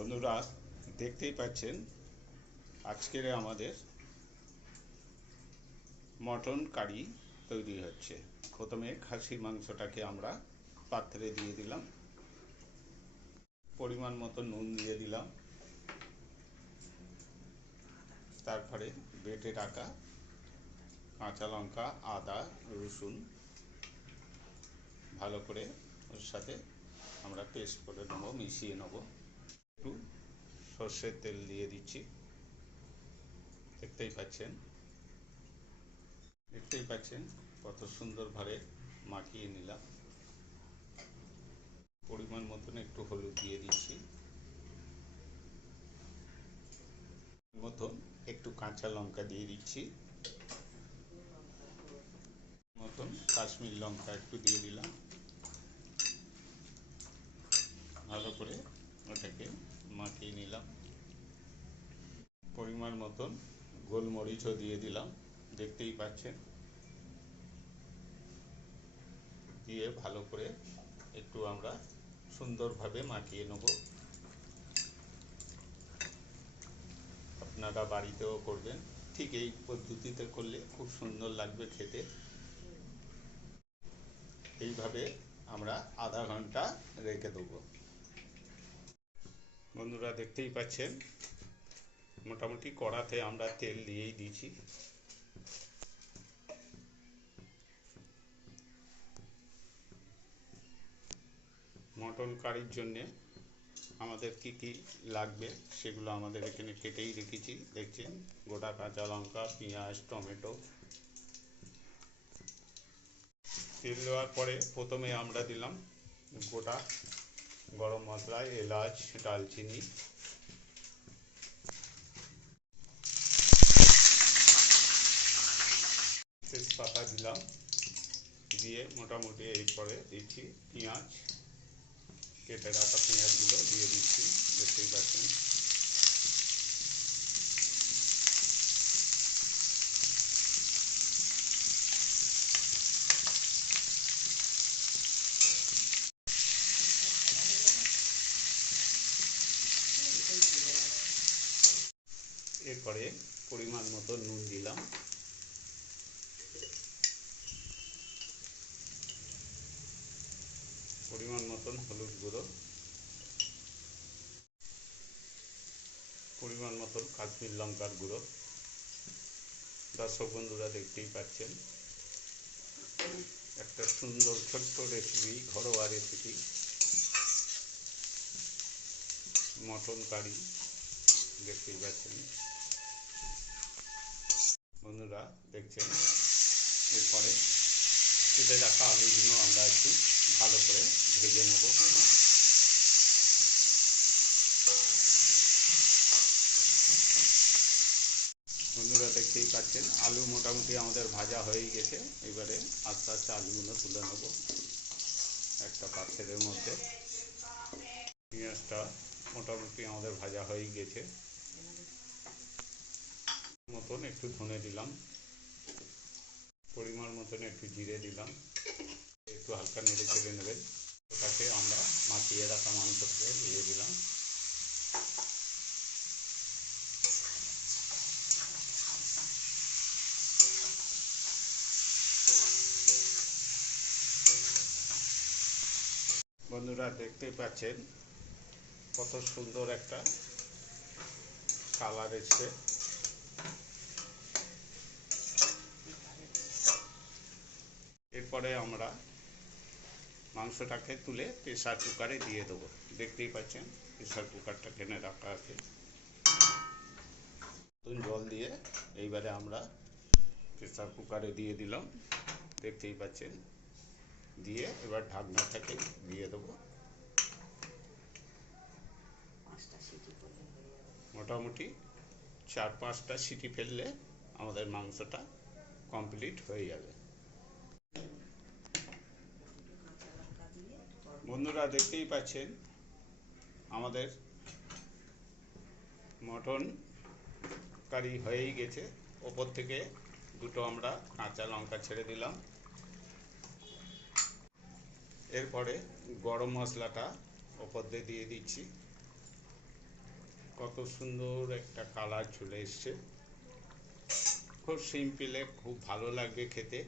বন্ধুরা, দেখতেই পাচ্ছেন, আজকের আমাদের মটন কারি তৈরি হচ্ছে। প্রথমে খাসির মাংসটাকে আমরা পাত্রে দিয়ে দিলাম। পরিমাণ মতো নুন দিয়ে দিলাম। তারপরে বেটে রাখা কাঁচা লঙ্কা, আদা, রসুন, ভালো করে ওর সাথে আমরা পেস্ট করে নেব, মিশিয়ে নেব। একটু সর্ষের তেল দিয়ে দিচ্ছি। দেখতেই পাচ্ছেন। দেখতেই পাচ্ছেন কত সুন্দরভাবে মাখিয়ে নিলাম। পরিমাণ মতন একটু হলুদ দিয়ে দিচ্ছি। মতন একটু কাঁচা লঙ্কা দিয়ে দিচ্ছি। মতন কাশ্মীর লঙ্কা একটু দিয়ে দিলাম। ভালো করে ওটাকে মাখিয়ে নিলাম। পরিমাণ মতন গোলমরিচও দিয়ে দিলাম, দেখতেই পাচ্ছেন। দিয়ে ভালো করে একটু আমরা সুন্দরভাবে মাখিয়ে নেব। আপনারা বাড়িতেও করবেন, ঠিক এই পদ্ধতিতে করলে খুব সুন্দর লাগবে খেতে। এইভাবে আমরা আধা ঘণ্টা রেখে দেবো। বন্ধুরা দেখতেই পাচ্ছেন। মোটামুটি কড়াতে আমরা তেল দিয়েই দিয়েছি। মটন কারির জন্যে আমাদের কি কি লাগবে সেগুলো আমাদের এখানে কেটেই রেখেছি। দেখছেন, গোটা কাঁচা লঙ্কা, পেঁয়াজ, টমেটো। তেল দেওয়ার পরে প্রথমে আমরা দিলাম গোটা গরম মশলা এলাচ দালচিনি তেজপাতা দিলাম দিয়ে মোটামুটি এই পরে দিচ্ছি পেঁয়াজ কেটে রাখা পেঁয়াজগুলো দিয়ে দিচ্ছি দেখতেই পাচ্ছেন এরপরে পরিমাণ মতো নুন দিলাম। পরিমাণ মতন হলুদ গুঁড়ো। পরিমাণ মতন কাশ্মীর লঙ্কার গুঁড়ো। দর্শক বন্ধুরা, দেখতেই পাচ্ছেন। একটা সুন্দর ছোট্ট রেসিপি ঘরোয়া রেসিপি মটন কারি, দেখতেই পাচ্ছেন। বন্ধুরা দেখছেন, এরপরে কেটে রাখা আলুগুলো আমরা একটু ভালো করে ভেজে নেব। বন্ধুরা দেখতেই পাচ্ছেন, আলু মোটামুটি আমাদের ভাজা হয়ে গেছে। এবারে আস্তে আস্তে আলুগুলো তুলে নেব একটা পাত্রের মধ্যে। পেঁয়াজটা মোটামুটি আমাদের ভাজা হয়ে গেছে। মতন একটু ধনে দিলাম। পরিমাণ মতন একটু জিরে দিলাম। একটু হালকা নেড়ে চেড়ে নেবেন। ওটাকে আমরা মাখিয়ে রাখা মাংসটাকে দিয়ে দিলাম। বন্ধুরা দেখতে পাচ্ছেন কত সুন্দর একটা কালার এসছে। এরপরে আমরা মাংসটাকে তুলে প্রেশার কুকারে দিয়ে দেবো। দেখতেই পাচ্ছেন প্রেশার কুকারটা কেনে রাখা আছে। নতুন জল দিয়ে এইবারে আমরা প্রেশার কুকারে দিয়ে দিলাম। দেখতেই পাচ্ছেন দিয়ে এবার ঢাকনাটাকে দিয়ে দেবো। মোটামুটি চার পাঁচটা সিটি ফেললে আমাদের মাংসটা কমপ্লিট হয়ে যাবে। বন্ধুরা দেখতেই পাচ্ছেন আমাদের মটন কারি হয়েই গেছে। ওপর থেকে দুটো আমরা কাঁচা লঙ্কা ছেড়ে দিলাম। এরপরে গরম মশলাটা ওপর দিয়ে দিয়ে দিচ্ছি। কত সুন্দর একটা কালার চলে এসছে। খুব সিম্পলে, খুব ভালো লাগবে খেতে।